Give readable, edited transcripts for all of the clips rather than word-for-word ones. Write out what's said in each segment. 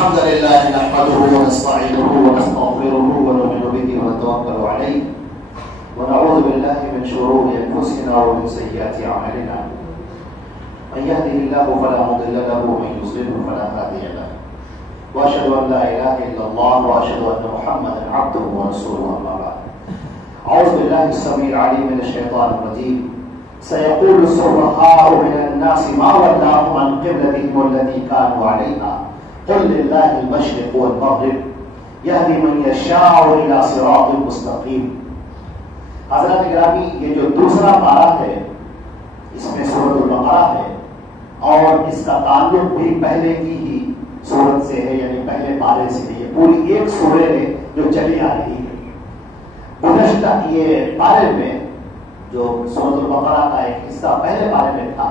الحمد لله نحمده ونستعينه ونستغفره ونؤمن به ونتوكل عليه ونعوذ بالله من شرور انفسنا ومن سيئات اعمالنا من يهده الله فلا مضل له ومن يضلل فلا هادي له واشهد ان لا اله الا الله واشهد ان محمدا عبده ورسوله اما بعد اعوذ بالله السميع العليم من الشيطان الرجيم سيقول السفهاء من الناس ما ولاهم عن قبلتهم التي كانوا عليها قل لله المشرق والمغرب يهدي من يشاء الى صراط مستقيم. حضرات گرامی، یہ جو دوسرا پارہ ہے اس میں سورۃ البقرہ ہے اور اس کا تعلق بھی پہلے کی ہی سورت سے ہے، یعنی پہلے پارے سے ہے. یہ پوری ایک سورہ ہے جو چلی آ رہی ہے. گزشتہ یہ پارے میں جو سورۃ البقرہ کا ایک حصہ پہلے پارے میں تھا،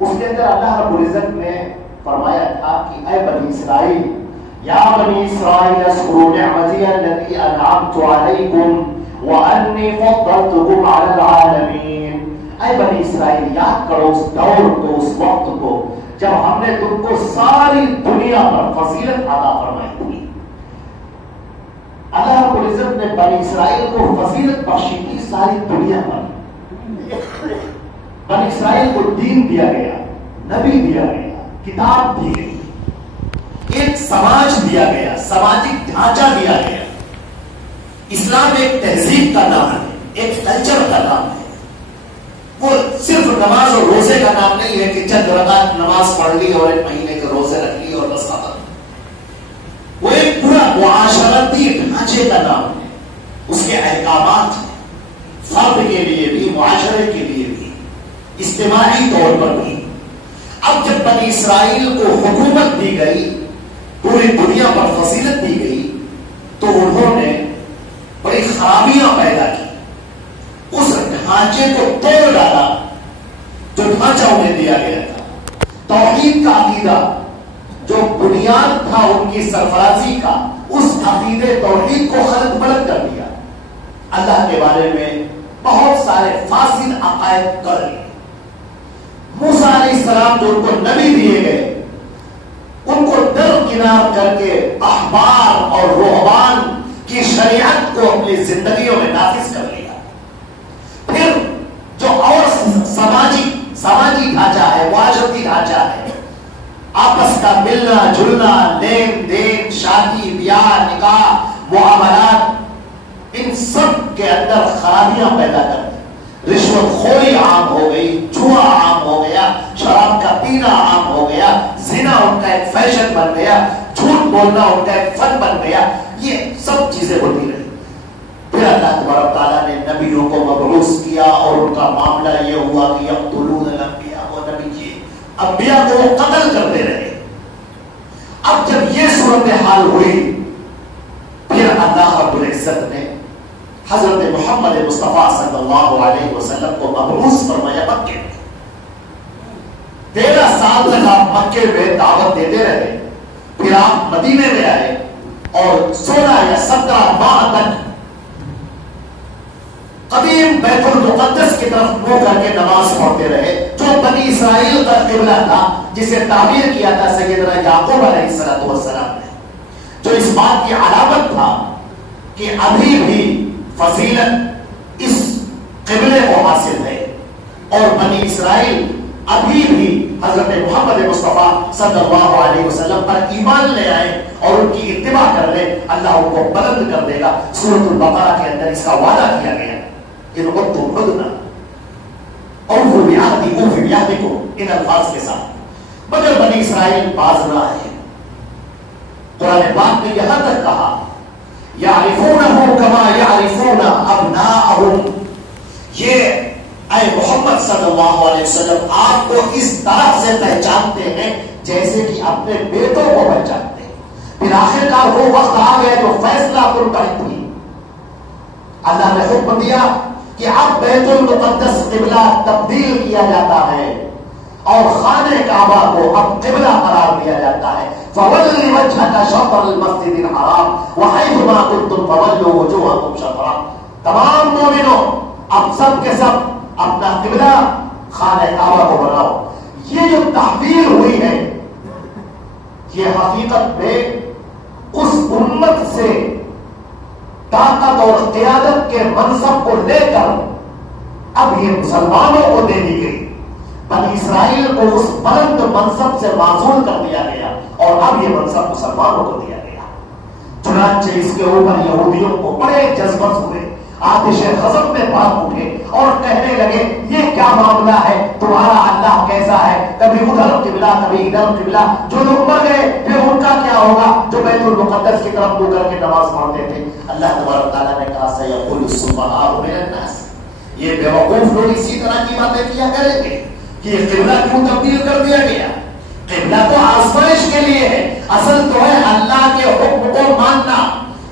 اس کے اندر اللہ رب العزت نے فرمایا تھا کہ اے بنی اسرائیل، یا بنی اسرائیل اذکروا نعمتی التي انعمت علیکم وانی فضلتکم علی العالمین. اے بنی اسرائیل، یاد کرو اس دور کو، اس وقت کو جب ہم نے تم کو ساری دنیا پر فضیلت عطا فرمائی تھی. اللہ رب العزت نے بنی اسرائیل کو فضیلت بخشی تھی ساری دنیا پر. بنی اسرائیل کو دین دیا گیا، نبی دیا گیا، کتاب دی گئی، ایک سماج دیا گیا، سماجک ڈھانچہ دیا گیا. اسلام ایک تہذیب کا نام ہے، ایک کلچر کا نام ہے. وہ صرف نماز اور روزے کا نام نہیں ہے کہ چند رکعت نماز پڑھ لی اور ایک مہینے کے روزے رکھ لی اور بس ختم. وہ ایک پورا معاشرتی ڈھانچے کا نام ہے. اس کے احکامات ہیں، فرد کے لیے بھی، معاشرے کے لیے بھی، اجتماعی طور پر بھی. اب جب بنی اسرائیل کو حکومت دی گئی، پوری دنیا پر فضیلت دی گئی، تو انہوں نے بڑی خرابیاں پیدا کی. اس ڈھانچے کو توڑ ڈالا جو ڈھانچہ انہیں دیا گیا تھا. توحید کا عقیدہ جو بنیاد تھا ان کی سرفرازی کا، اس عقیدے توحید کو خلط بلط کر دیا. اللہ کے بارے میں بہت سارے فاسد عقائد کر لیے. موسیٰ علیہ السلام جو ان کو نبی دیے گئے، ان کو درکنار کر کے احبار اور رہبان کی شریعت کو اپنی زندگیوں میں نافذ کر لیا. پھر جو اور سماجی ڈھانچہ ہے، معاشرتی ڈھانچہ ہے، آپس کا ملنا جلنا، لین دین، شادی بیاہ، نکاح، معاملات، ان سب کے اندر خرابیاں پیدا کر دی. رشوت خوری عام ہو گئی، جوا عام ہو گیا، شراب کا پینا عام ہو گیا، زنا ان کا ایک فیشن بن گیا، جھوٹ بولنا ان کا ایک فن بن گیا. یہ سب چیزیں ہوتی رہی. پھر اللہ تبارک تعالیٰ نے نبیوں کو مبعوث کیا اور ان کا معاملہ یہ ہوا کہ یقتلون الانبیاء، وہ نبی جی انبیاء کو وہ قتل کرتے رہے. اب جب یہ صورتحال ہوئی، پھر اللہ رب العزت نے حضرت محمد مصطفیٰ صلی اللہ علیہ وسلم کو مبعوث فرمایا مکے میں. 13 سال تک آپ مکے میں دعوت دیتے رہے. پھر آپ مدینے میں آئے اور 16 یا 17 ماہ تک قدیم بیت المقدس کی طرف منہ کر کے نماز پڑھتے رہے، جو بنی اسرائیل کا قبلہ تھا، جسے تعمیر کیا تھا سیدنا یعقوب علیہ السلام نے. جو اس بات کی علامت تھا کہ ابھی بھی فضیلت اس قبلے کو حاصل ہے اور بنی اسرائیل ابھی بھی حضرت محمد مصطفیٰ صلی اللہ علیہ وسلم پر ایمان لے آئے اور ان کی اتباع کر لے، اللہ ان کو بلند کر دے گا. سورۃ البقرہ کے اندر اس کا وعدہ کیا گیا، ان عدتم عدنا اوفوا بعہدی اوف بعہدکم، ان الفاظ کے ساتھ. مگر بنی اسرائیل باز نہ آئے. قرآن پاک نے یہاں تک کہا یعرفونہ کما یعرفون ابناءہم، یہ اے محمد صلی اللہ علیہ وسلم آپ کو اس طرح سے پہچانتے ہیں جیسے کہ اپنے بیٹوں کو پہچانتے ہیں. پھر آخر کار وہ وقت آ گیا جو فیصلہ تم پر تھی. اللہ نے حکم دیا کہ اب بیت المقدس قبلہ تبدیل کیا جاتا ہے اور خانہ کعبہ کو اب قبلہ قرار دیا جاتا ہے. فَوَلِّ وَجْهَكَ شَطْرَ الْمَسْجِدِ الْحَرَامِ وَحَيْثُ مَا كُنتُمْ فَوَلُّوا وُجُوهَكُمْ شَطْرَهُ. تمام مومنوں اب سب کے سب اپنا قبلہ خانہ کعبہ کو بناؤ. یہ جو تحویل ہوئی ہے یہ حقیقت میں اس امت سے طاقت اور قیادت کے منصب کو لے کر اب یہ مسلمانوں کو دے دی گئی. بنی اسرائیل کو اس بلند منصب سے معزول کر دیا گیا اور اب یہ منصب مسلمانوں کو دیا گیا. چنانچہ اس کے اوپر یہودیوں کو بڑے جذبات ہوئے، آتش غضب میں پاک اٹھے اور کہنے لگے یہ کیا معاملہ ہے، تمہارا اللہ کیسا ہے، کبھی ادھر قبلہ کبھی ادھر قبلہ، جو لوگ مر گئے پھر ان کا کیا ہوگا جو بیت المقدس کی طرف منہ کر کے نماز پڑھتے تھے. اللہ تبارک تعالیٰ نے کہا سیقول السفہاء من الناس، یہ بیوقوف لوگ اسی طرح کی باتیں کیا کریں گے کہ یہ قبلہ کیوں تبدیل کر دیا گیا. قبلہ تو آزمائش کے لیے ہے، اصل تو ہے اللہ کے حکم کو ماننا.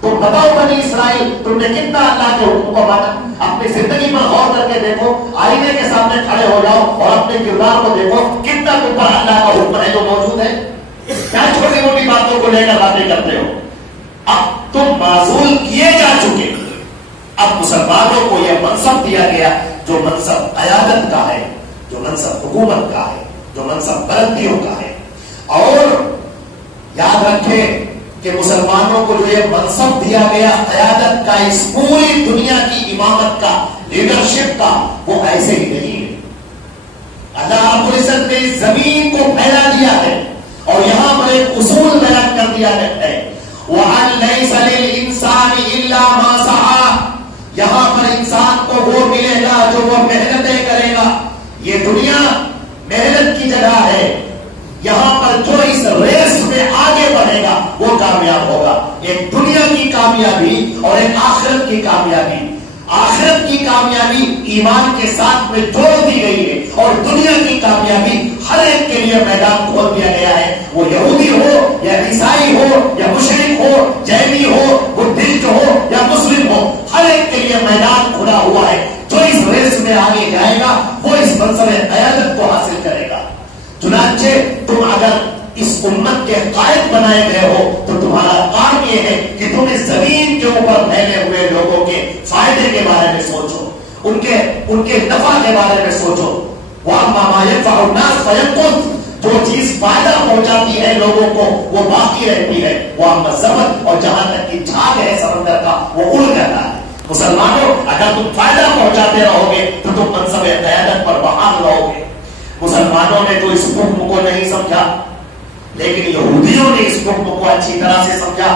تو بتاؤ بنی اسرائیل تم نے کتنا اللہ کے حکم کو مانا؟ اپنی زندگی پر غور کر کے دیکھو، آئینے کے سامنے کھڑے ہو جاؤ اور اپنے کردار کو دیکھو، کتنا تم پر اللہ کا حکم ہے جو موجود ہے. کیا چھوٹی موٹی باتوں کو لے کر باتیں کرتے ہو؟ اب تم معزول کیے جا چکے. اب مسلمانوں کو یہ منصب دیا گیا جو منصب قیادت کا ہے، جو منصب حکومت کا ہے، جو منصب بلندیوں کا ہے. اور یاد رکھیں کہ مسلمانوں کو جو یہ منصب دیا گیا قیادت کا، اس پوری دنیا کی امامت کا، لیڈرشپ کا، وہ ایسے ہی نہیں ہے. اللہ رب العزت نے اس زمین کو پھیلا دیا ہے اور یہاں پر ایک اصول بیان کر دیا ہے، وَأَن لَيْسَ لِلْإِنسَانِ إِلَّا مَا سَعَىٰ. یہاں پر انسان کو وہ ملے گا جو وہ محنتیں کرے گا. یہ دنیا محنت کی جگہ ہے، یہاں پر جو اس ریس میں آگے بڑھے گا وہ کامیاب ہوگا. ایک دنیا کی کامیابی اور ایک آخرت کی کامیابی. آخرت کی کامیابی ایمان کے ساتھ میں جوڑ دی گئی ہے اور دنیا کی کامیابی ہر ایک کے لیے میدان کھول دیا گیا ہے. وہ یہودی ہو یا عیسائی ہو یا مشرک ہو، جینی ہو، بدھسٹ ہو یا مسلم ہو، ہر ایک کے لیے میدان کھلا ہوا ہے. جو اس ریس میں آگے جائے گا وہ اس منصب قیادت کو حاصل کرے گا. چنانچہ تم اگر اس امت کے قائد بنائے گئے ہو تو تمہارا کام یہ ہے کہ تم اس زمین کے اوپر پھیلے ہوئے لوگوں کے فائدے کے بارے میں سوچو، ان کے نفع کے بارے میں سوچو. وَأَمَّا مَا يَنْفَعُ النَّاسَ فَيَمْكُثُ، جو چیز فائدہ پہنچاتی ہے لوگوں کو وہ باقی رہتی ہے. وَأَمَّا الزَّبَدُ، اور جہاں تک کی جھاگ ہے سمندر کا وہ اڑ جاتا ہے. مسلمانوں اگر تم فائدہ پہنچاتے رہو گے تو تم منصب قیادت پر بحال رہو گے. مسلمانوں نے تو اس حکم کو نہیں سمجھا، لیکن یہودیوں نے اس حکم کو اچھی طرح سے سمجھا.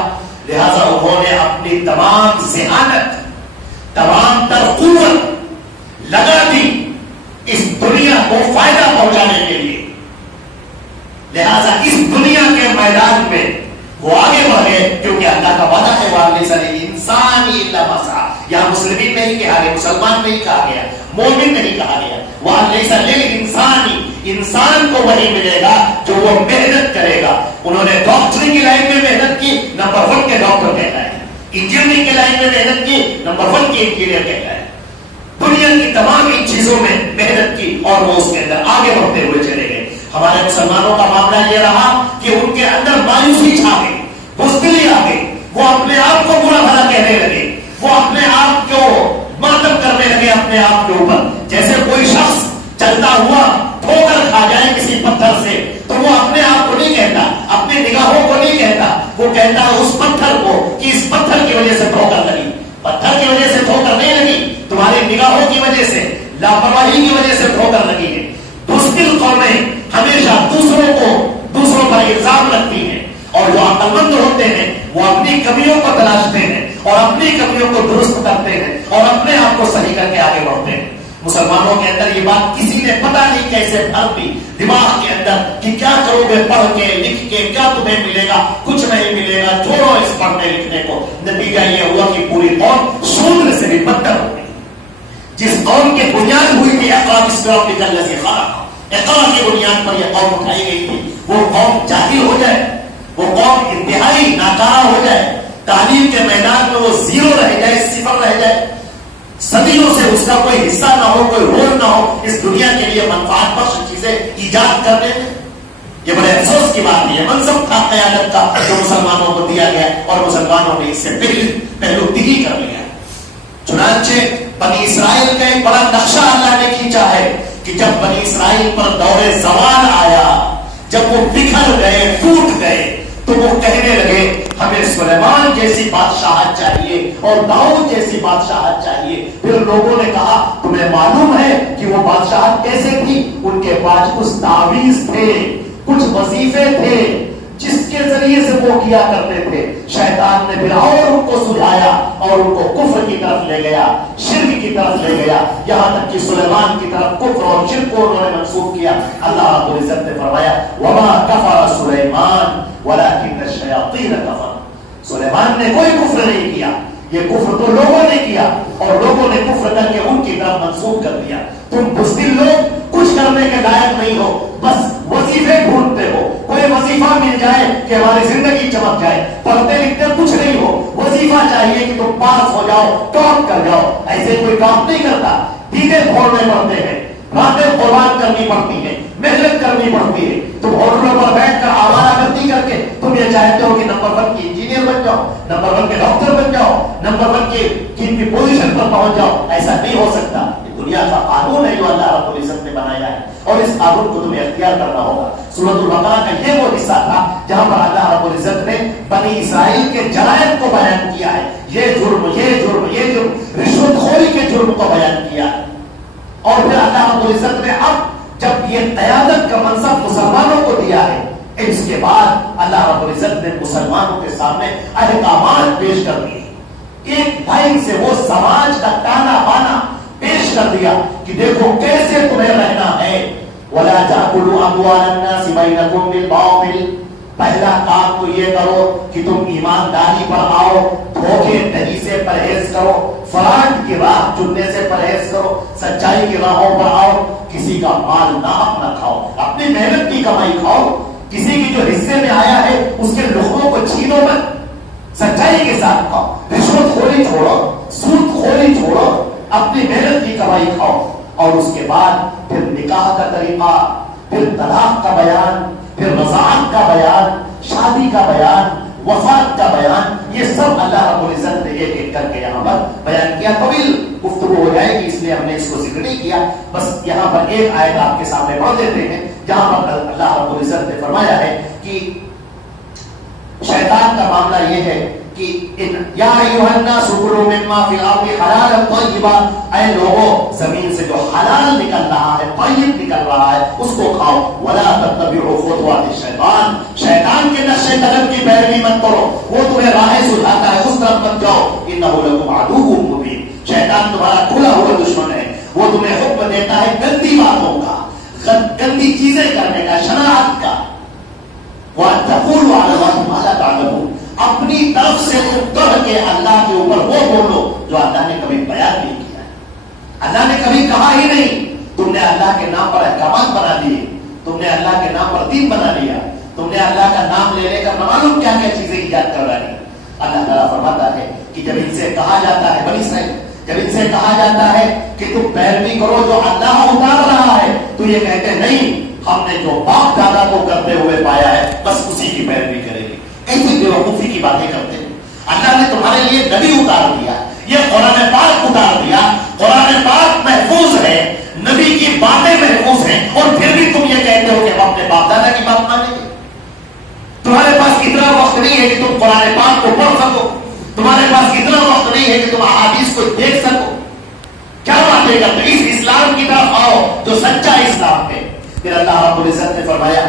لہذا انہوں نے اپنی تمام ذہانت، تمام تر قوت لگا دی اس دنیا کو فائدہ پہنچانے کے لیے. لہذا اس دنیا کے میدان میں وہ آگے بڑھ گئے کیونکہ اللہ کا وعدہ ہے وَلَيْسَ لِلْإِنسَانِ إِلَّا مَا سَعَىٰ. یہاں مسلمین نہیں کہا گیا، مسلمان نہیں کہا گیا، مومن نہیں کہا گیا. وَلَيْسَ لِلْإِنسَانِ، انسان کو وہی ملے گا جو وہ محنت کرے گا. انہوں نے ڈاکٹری کی لائن میں محنت کی، نمبر 1 کے ڈاکٹر کہتا ہے. انجینئرنگ کی لائن میں محنت کی، نمبر 1 کے انجینئر کہتا ہے. دنیا کی تمام ان چیزوں میں محنت کی اور وہ اس کے اندر آگے بڑھتے ہوئے چلے گئے. ہمارے مسلمانوں کا معاملہ یہ رہا کہ ان کے اندر مایوسی چھا گئی، بزدلی آ گئی. وہ اپنے آپ کو برا بھلا کہنے لگے، وہ اپنے آپ کو ماتم کرنے لگے اپنے آپ کے اوپر. جیسے کوئی شخص چلتا ہوا ٹھوکر کھا جائے کسی پتھر سے تو وہ اپنے آپ کو نہیں کہتا، اپنے نگاہوں کو نہیں کہتا، وہ کہتا ہے اس پتھر کو کہ اس پتھر کی وجہ سے ٹھوکر لگی. پتھر کی وجہ سے ٹھوکر نہیں لگی، تمہاری نگاہوں کی وجہ سے، لاپرواہی کی وجہ سے ٹھوکر لگی ہے. بزدل قومیں ہمیشہ دوسروں پر الزام رکھتی ہیں اور جو عقل مند ہوتے ہیں وہ اپنی کمیوں کو تلاشتے ہیں اور اپنی کمیوں کو درست کرتے ہیں اور اپنے آپ کو صحیح کر کے آگے بڑھتے ہیں. مسلمانوں کے اندر یہ بات کسی نے پتہ نہیں کیسے بھر دی دماغ کے اندر کہ کیا کرو گے پڑھ کے لکھ کے، کیا تمہیں ملے گا؟ کچھ نہیں ملے گا، چھوڑو اس پڑھنے لکھنے کو. نتیجہ یہ ہوا کہ پوری قوم شودر سے بھی بدتر ہو گئی. جس قوم کی بنیاد ہوئی تھی اقرا بسم ربک الذی خلق، اقرا کی بنیاد پر یہ قوم اٹھائی گئی تھی، وہ قوم جاہل ہو جائے، وہ قوم انتہائی ناکارہ ہو جائے، تعلیم کے میدان میں وہ زیرو رہ جائے، صفر رہ جائے، صدیوں سے اس کا کوئی حصہ نہ ہو، کوئی رول نہ ہو اس دنیا کے لیے منفعت بخش چیزیں ایجاد کرنے میں. یہ بڑے افسوس کی بات ہے. یہ منصب تھا قیادت کا جو مسلمانوں کو دیا گیا اور مسلمانوں نے اس سے پہلو تیزی کر لیا. چنانچہ بنی اسرائیل کا ایک بڑا نقشہ اللہ نے کھینچا ہے کہ جب بنی اسرائیل پر دور زوال آیا، جب وہ بکھر گئے، ٹوٹ گئے، تو وہ کہنے لگے ہمیں سلیمان جیسی بادشاہت چاہیے اور داؤد جیسی بادشاہت چاہیے. پھر لوگوں نے کہا تمہیں معلوم ہے کہ وہ بادشاہت کیسے تھی؟ ان کے پاس کچھ تعویذ تھے، کچھ وظیفے تھے جس کے ذریعے سے وہ کیا کرتے تھے. شیطان نے پھر اور ان کو سجھایا اور ان کو کفر کی طرف لے گیا، شرک کی طرف لے گیا، یہاں تک کہ سلیمان کی طرف کفر اور شرک کو انہوں نے منسوخ کیا. اللہ رب العزت نے فرمایا وما کفر سلیمان ولکن الشیاطین کفروا. سلیمان نے کوئی کفر نہیں کیا، یہ کفر تو لوگوں نے کیا اور لوگوں نے کفر کر کے ان کی طرف منسوخ کر دیا. تم بزدل لوگ کچھ کرنے کے لائق نہیں ہو، بس وظیفے ڈھونڈتے ہو. کوئی وظیفہ مل جائے کہ ہماری زندگی چمک جائے. پڑھتے لکھتے کچھ نہیں ہو، وظیفہ چاہیے کہ تم پاس ہو جاؤ، ٹاپ کر جاؤ. ایسے کوئی کام نہیں کرتا. دیدے پھوڑنے پڑتے ہیں، راتیں قربان کرنی پڑتی ہیں، محنت کرنی پڑتی ہے. تم ہوٹلوں پر بیٹھ کر آوارہ گردی کر کے تم یہ چاہتے ہو کہ نمبر 1 کی انجینئر بن جاؤ، نمبر 1 کے ڈاکٹر بن جاؤ، نمبر 1 کی پوزیشن پر پہنچ جاؤ. ایسا نہیں ہو سکتا. دنیا کا قانون ہے جو اللہ رب العزت نے بنایا ہے اور اس قانون کو تمہیں اختیار کرنا ہوگا. سورۃ البقرہ کا یہ وہ حصہ تھا جہاں پر اللہ رب العزت نے بنی اسرائیل کے جرائم کو بیان کیا ہے. یہ جرم، رشوت خوری کے جرم کو بیان کیا ہے. اور پھر اللہ رب العزت نے اب جب یہ قیادت کا منصب مسلمانوں کو دیا ہے، اس کے بعد اللہ رب العزت نے مسلمانوں کے سامنے احکامات پیش کر دیے. ایک لائن سے وہ سماج کا تانا بانا پیش کر دیا کہ دیکھو کیسے تمہیں رہنا ہے. وَلَا تَأْكُلُوا أَمْوَالَ النَّاسِ بَيْنَكُمْ بِالْبَاطِلِ. پہلا کام تو یہ کرو کہ تم ایمانداری پر آؤ، دھوکے دہی سے پرہیز کرو، فراڈ کی راہ چننے سے پرہیز کرو، سچائی کی راہوں پر آؤ. کسی کا مال نہ اپنا کھاؤ، اپنی محنت کی کمائی کھاؤ. کسی کی جو حصے میں آیا ہے اس کے لقموں کو چھینو مت، سچائی کے ساتھ کھاؤ. رشوت خوری چھوڑو، سود خوری چھوڑو، اپنی محنت کی کمائی کھاؤ. اور اس کے بعد پھر نکاح کا طریقہ، پھر طلاق کا بیان، پھر رضاعت کا بیان، شادی کا بیان، وفات کا بیان. یہ سب اللہ رب العزت نے ایک ایک کر کے یہاں پر بیان کیا. طویل گفتگو ہو جائے گی اس لیے ہم نے اس کو ذکر نہیں کیا. بس یہاں پر ایک آیت آپ کے سامنے پڑھ دیتے ہیں جہاں پر اللہ رب العزت نے فرمایا ہے کہ شیطان کا معاملہ یہ ہے کہ یا ایھا الناس کلوا مما فی الارض حلالا طیبا. اے لوگوں، زمین سے جو حلال نکل رہا ہے، طیب نکل رہا ہے، اس کو کھاؤ. ولا تتبعوا خطوات الشیطان. شیطان کے نقش قدم کی پیروی مت کرو، وہ تمہیں راہ سجھاتا ہے، اس طرف مت جاؤ. انہ لکم عدو مبین. شیطان تمہارا کھلا ہوا دشمن ہے. وہ تمہیں حکم دیتا ہے گندی باتوں کا، گندی چیزیں کرنے کا، شناعت کا. وَتَقُولُوا عَلَى اللَّهِ مَا لَا تَعْلَمُونَ. اپنی طرف سے تم کہہ کے اللہ کے اوپر وہ بولو جو اللہ نے کبھی بیان نہیں کیا ہے، اللہ نے کبھی کہا ہی نہیں. تم نے اللہ کے نام پر احکامات بنا دیے، تم نے اللہ کے نام پر دین بنا لیا، تم نے اللہ کا نام لے لے کر نہ معلوم کیا کیا چیزیں ایجاد کر رہی. اللہ تعالیٰ فرماتا ہے کہ جب ان سے کہا جاتا ہے، بنی اسرائیل جب ان سے کہا جاتا ہے کہ تم پیروی کرو جو اللہ اتار رہا ہے، تو یہ کہتے نہیں ہم نے جو باپ دادا کو کرتے ہوئے پایا ہے بس اسی کی پیروی کریں گے. ایسی بیوقوفی کی باتیں کرتے ہیں. اللہ نے تمہارے لیے نبی اتار دیا، یہ قرآن پاک اتار دیا، قرآن پاک محفوظ ہے، نبی کی باتیں محفوظ ہیں، اور پھر بھی تم یہ کہتے ہو کہ ہم اپنے باپ دادا کی بات مانیں گے. تمہارے پاس اتنا وقت نہیں ہے کہ تم قرآن پاک کو پڑھ سکو، تمہارے پاس اتنا وقت نہیں ہے کہ تم احادیث کو دیکھ سکو. کیا باتیں کرتے؟ اس اسلام کی طرف آؤ جو سچا اسلام ہے. پھر اللہ رب العزت نے فرمایا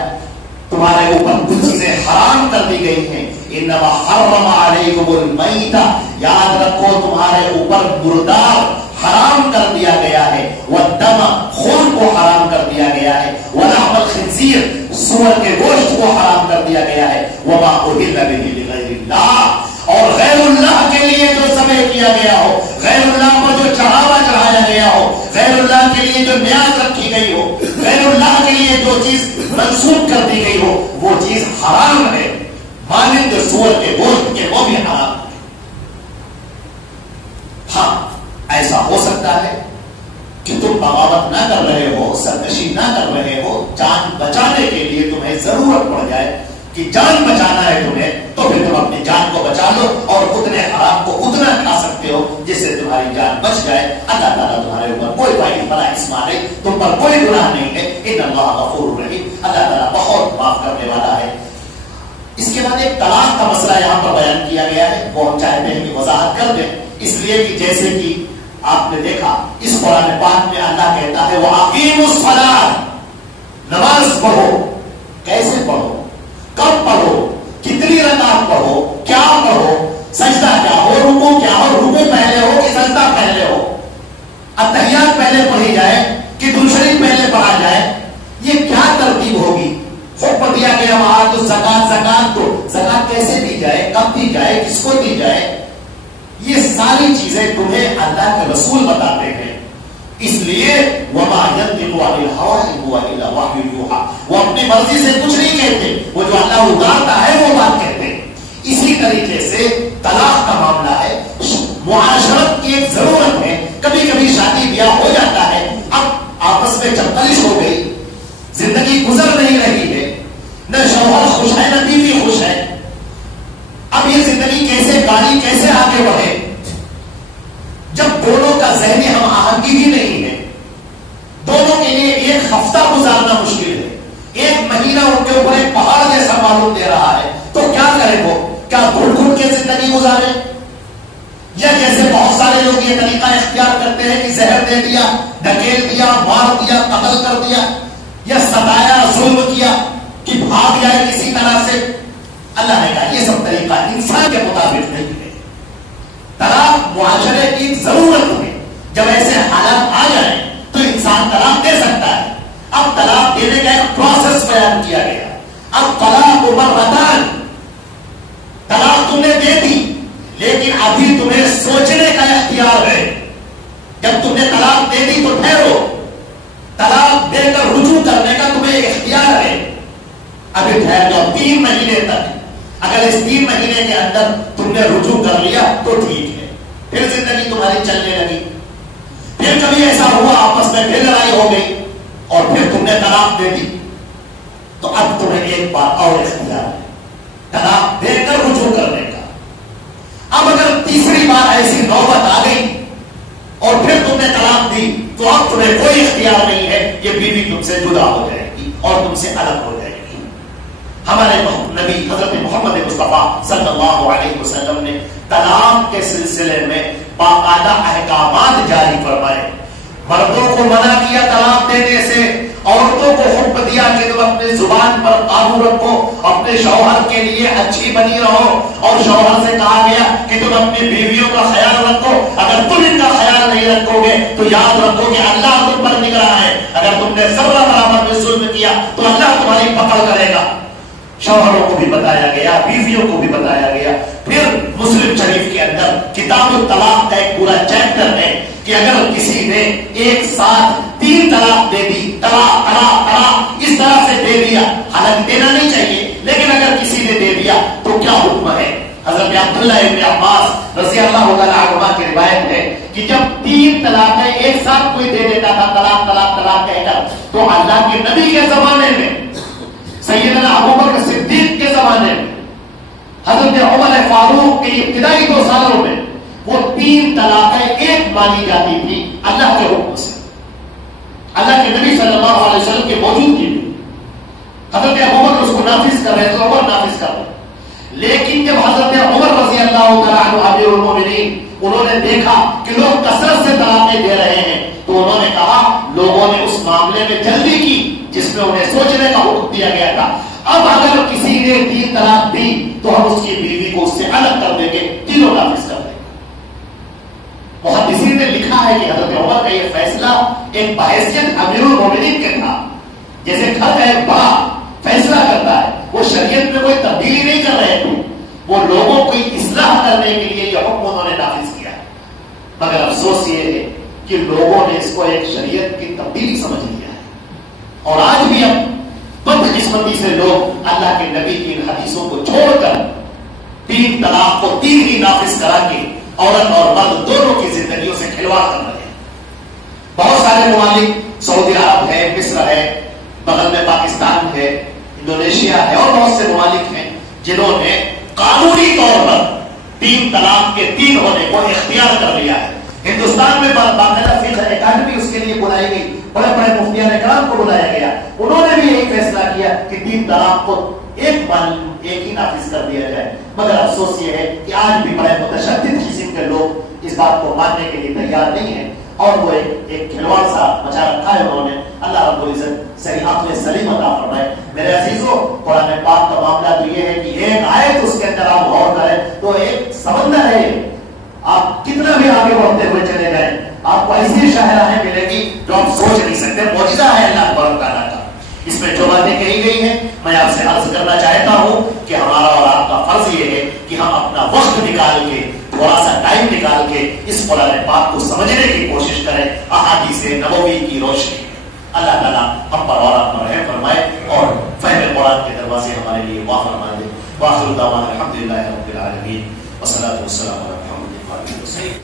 تمہارے اوپر کچھ چیزیں حرام کر دی گئی ہیں. انما حرم علیکم المیتہ. یاد رکھو تمہارے اوپر مردار حرام کر دیا گیا ہے. والدم، خون کو حرام کر دیا گیا ہے. ولحم الخنزیر، سور کے گوشت کو حرام کر دیا گیا ہے. وما اہل به لغیر اللہ، اور غیر اللہ کے لیے جو ذبح کیا گیا ہو، غیر اللہ کو جو چڑھاوا چڑھایا گیا ہو، غیر اللہ کے لیے جو نیاز رکھی گئی ہو، غیر اللہ کے لیے جو چیز منسوخ کر دی گئی ہو، وہ چیز حرام ہے. مانند سور کے گوشت کے وہ بھی حرام ہے. ہاں ایسا ہو سکتا ہے کہ تم بغاوت نہ کر رہے ہو، سرکشی نہ کر رہے ہو، جان بچانے کے لیے تمہیں ضرورت پڑ جائے کہ جان بچانا ہے تمہیں، تو پھر تم اپنی جان کو بچا لو اور اتنے حرام کو اتنا کھا سکتے ہو جس سے تمہاری جان بچ جائے. اللہ تعالیٰ تمہارے اوپر کوئی بھائی بڑا اسما نہیں، تم پر کوئی گناہ نہیں ہے. ان اللہ غفور رحیم. اللہ تعالیٰ بہت معاف کرنے والا ہے. اس کے بعد ایک طلاق کا مسئلہ یہاں پر بیان کیا گیا ہے، وہ ہم چاہتے ہیں کہ وضاحت کر دیں، اس لیے کہ جیسے کہ آپ نے دیکھا اس قرآن پاک میں اللہ کہتا ہے وَأَقِيمُوا الصَّلَاةَ، نماز پڑھو، کیسے پڑھو، کب پڑھو، کتنی رکعت پڑھو، کیا پڑھو، سجدہ کیا ہو، رکوع کیا ہو، رکوع پہلے ہو کہ سجدہ پہلے ہو، اتحیات پہلے پڑھی جائے کہ دوسری پہلے پڑھا جائے، یہ کیا ترتیب ہوگی؟ حکم دیا گیا وہاں تو زکات تو زکات کیسے دی جائے، کب دی جائے، کس کو دی جائے، یہ ساری چیزیں تمہیں اللہ کے رسول بتاتے ہیں. اس لیے وما ينطق عن الهوى ان هو الا وحي يوحى، وہ اپنی مرضی سے کچھ نہیں کہتے، وہ جو اللہ اتارتا ہے وہ بات کہتے ہیں. اسی طریقے سے طلاق کا معاملہ ہے، معاشرت کی ایک ضرورت ہے. کبھی کبھی شادی بیاہ ہو جاتا ہے، اب آپس میں چپتلش ہو گئی، زندگی گزر نہیں رہی ہے، نہ شوہر خوش ہے نہ بیوی خوش ہے. اب یہ زندگی کیسے گاڑی کیسے آگے بڑھے جب دونوں کا ذہنی ہم آہنگی بھی نہیں ہے، دونوں کے لیے ایک ہفتہ گزارنا مشکل ہے، ایک مہینہ ان کے اوپر ایک پہاڑ جیسا معلوم دے رہا ہے، تو کیا کریں؟ وہ کیا گھٹ گھٹ کے زندگی گزارے، یا جیسے بہت سارے لوگ یہ طریقہ اختیار کرتے ہیں کہ زہر دے دیا، ڈھکیل دیا، مار دیا، قتل کر دیا، یا ستایا، ظلم کیا کہ بھاگ جائے کسی طرح سے. اللہ نے کہا یہ سب طریقہ انسان کے مطابق نہیں ہے. طلاق معاشرے کی ضرورت ہے، جب ایسے حالات آ جائیں تو انسان طلاق دے سکتا ہے. اب طلاق دینے کا ایک پروسیس بیان کیا گیا. اب طلاق مرتان، طلاق تم نے دے دی لیکن ابھی تمہیں سوچنے کا اختیار ہے. جب تم نے طلاق دے دی تو ٹھہرو، طلاق دے کر رجوع کرنے کا تمہیں اختیار ہے. ابھی ٹھہر جاؤ 3 مہینے تک. اگر اس 3 مہینے کے اندر تم نے رجوع کر لیا تو ٹھیک ہے، پھر زندگی تمہاری چلنے لگی. پھر کبھی ایسا ہوا آپس میں پھر لڑائی ہو گئی اور پھر تم نے طلاق دے دی، تو اب تمہیں ایک بار اور اختیار ہے طلاق دے کر رجوع کرنے کا. اب اگر تیسری بار ایسی نوبت آ گئی اور پھر تم نے طلاق دی تو اب تمہیں کوئی اختیار نہیں ہے، یہ بیوی تم سے جدا ہو جائے گی اور تم سے الگ ہو جائے گی. ہمارے نبی حضرت محمد مصطفیٰ صلی اللہ علیہ وسلم نے طلاق کے سلسلے میں باقاعدہ احکامات جاری فرمائے. مردوں کو منع کیا طلاق دینے سے، عورتوں کو حکم دیا کہ تم اپنی زبان پر قابو رکھو، اپنے شوہر کے لیے اچھی بنی رہو، اور شوہر سے کہا گیا کہ تم اپنی بیویوں کا خیال رکھو. اگر تم ان کا خیال نہیں رکھو گے تو یاد رکھو کہ اللہ تم پر نگراں ہے. اگر تم نے ذرہ برابر میں ظلم کیا تو اللہ تمہاری پکڑ کرے گا. شوہروں کو بھی بتایا گیا، بیویوں کو بھی بتایا گیا. پھر مسلم شریف کے اندر کتاب الطلاق کا ایک پورا چیپٹر ہے کہ اگر کسی نے ایک ساتھ 3 طلاق دے دی، طلاق طلاق طلاق اس طرح سے دے دیا، حالانکہ دینا نہیں چاہیے لیکن اگر کسی نے دے دیا تو کیا حکم ہے؟ حضرت عبداللہ ابن عباس رضی اللہ تعالیٰ عنہما کی روایت ہے کہ جب 3 طلاقیں ایک ساتھ کوئی دے دیتا تھا طلاق طلاق طلاق کہہ کر، تو اللہ کے نبی کے زمانے میں، سیدنا ابوبکر صدیق کے زمانے میں، حضرت عمر فاروق کے ابتدائی 2 سالوں میں وہ 3 طلاقیں ایک مانی جاتی تھی اللہ کے حکم سے، اللہ کے نبی صلی اللہ علیہ وسلم کے موجودگی میں. حضرت ابوبکر اس کو نافذ کر رہے تھے، عمر نافذ کر رہے. لیکن جب حضرت عمر رضی اللہ تعالیٰ عنہ امیر المومنین انہوں نے دیکھا کہ لوگ کثرت سے طلاقیں دے رہے ہیں تو انہوں نے کہا، لوگوں نے اس معاملے میں جلدی کی جس میں انہیں سوچنے کا حکم دیا گیا تھا. اب اگر کسی نے 3 طلاق دی تو ہم اس کی بیوی کو اس سے الگ کر دیں گے، تینوں نافذ کر دیں گے. محدثین نے لکھا ہے کہ حضرت عمر کا یہ فیصلہ ایک بحیثیت امیر المومنین کے تھا. جیسے گھر کا ایک بڑا فیصلہ کرتا ہے، وہ شریعت میں کوئی تبدیلی نہیں کر رہے تھے، وہ لوگوں کی اصلاح کرنے کے لیے یہ حکم انہوں نے نافذ کیا. مگر افسوس یہ ہے کہ لوگوں نے اس کو ایک شریعت کی تبدیلی سمجھ لیا ہے، اور آج بھی اب بدقسمتی سے لوگ اللہ کے نبی کی ان حدیثوں کو چھوڑ کر 3 طلاق کو 3 ہی نافذ کرا کے عورت اور مرد دونوں کی زندگیوں سے کھلواڑ کر رہے ہیں. بہت سارے ممالک، سعودی عرب ہے، مصر ہے، بغل میں پاکستان ہے، انڈونیشیا ہے، اور بہت سے ممالک ہیں جنہوں نے قانونی طور پر 3 طلاق کے 3 ہونے کو اختیار کر لیا ہے. ہندوستان میں باقاعدہ فقہ اکیڈمی اس کے لیے بلائی گئی، بڑے بڑے مفتیان کرام کو بلایا گیا. انہوں نے بھی یہی فیصلہ کیا کہ 3 طلاق کو ایک ہی نافذ کر دیا جائے. مگر افسوس یہ ہے کہ آج بھی بڑے متشدد قسم کے لوگ اس بات کو ماننے کے لیے تیار نہیں ہیں اور وہ ایک کھلواڑ سا مچا رکھا ہے انہوں نے. اللہ رب العزت صحیح عقل سلیم عطا فرمائے. میرے عزیزو قرآن پاک کا معاملہ تو یہ ہے کہ ایک آیت اس کے اندر آپ غور کریں تو ایک سمندر ہے. آپ کتنا بھی آگے بڑھتے ہوئے چلے جائیں آپ کو ایسی شاہراہیں ملے گی جو آپ سوچ نہیں سکتے. معجزہ ہے اللہ تبارک و تعالیٰ کا. اس میں جو باتیں کہی گئی ہیں میں آپ سے عرض کرنا چاہتا ہوں کہ ہمارا اور آپ کا فرض یہ ہے کہ ہم اپنا وقت نکال کے تھوڑا سا ٹائم نکال کے اس قرآن پاک کو سمجھنے کی کوشش کریں احادیث نبوی کی روشنی. اللہ تعالیٰ ہم پر اور آپ پر رحم فرمائے اور فہم قرآن کے دروازے ہمارے لیے واہ فرما دے. واخر دعوانا الحمدللہ رب العالمین والصلاۃ والسلام علی محمد.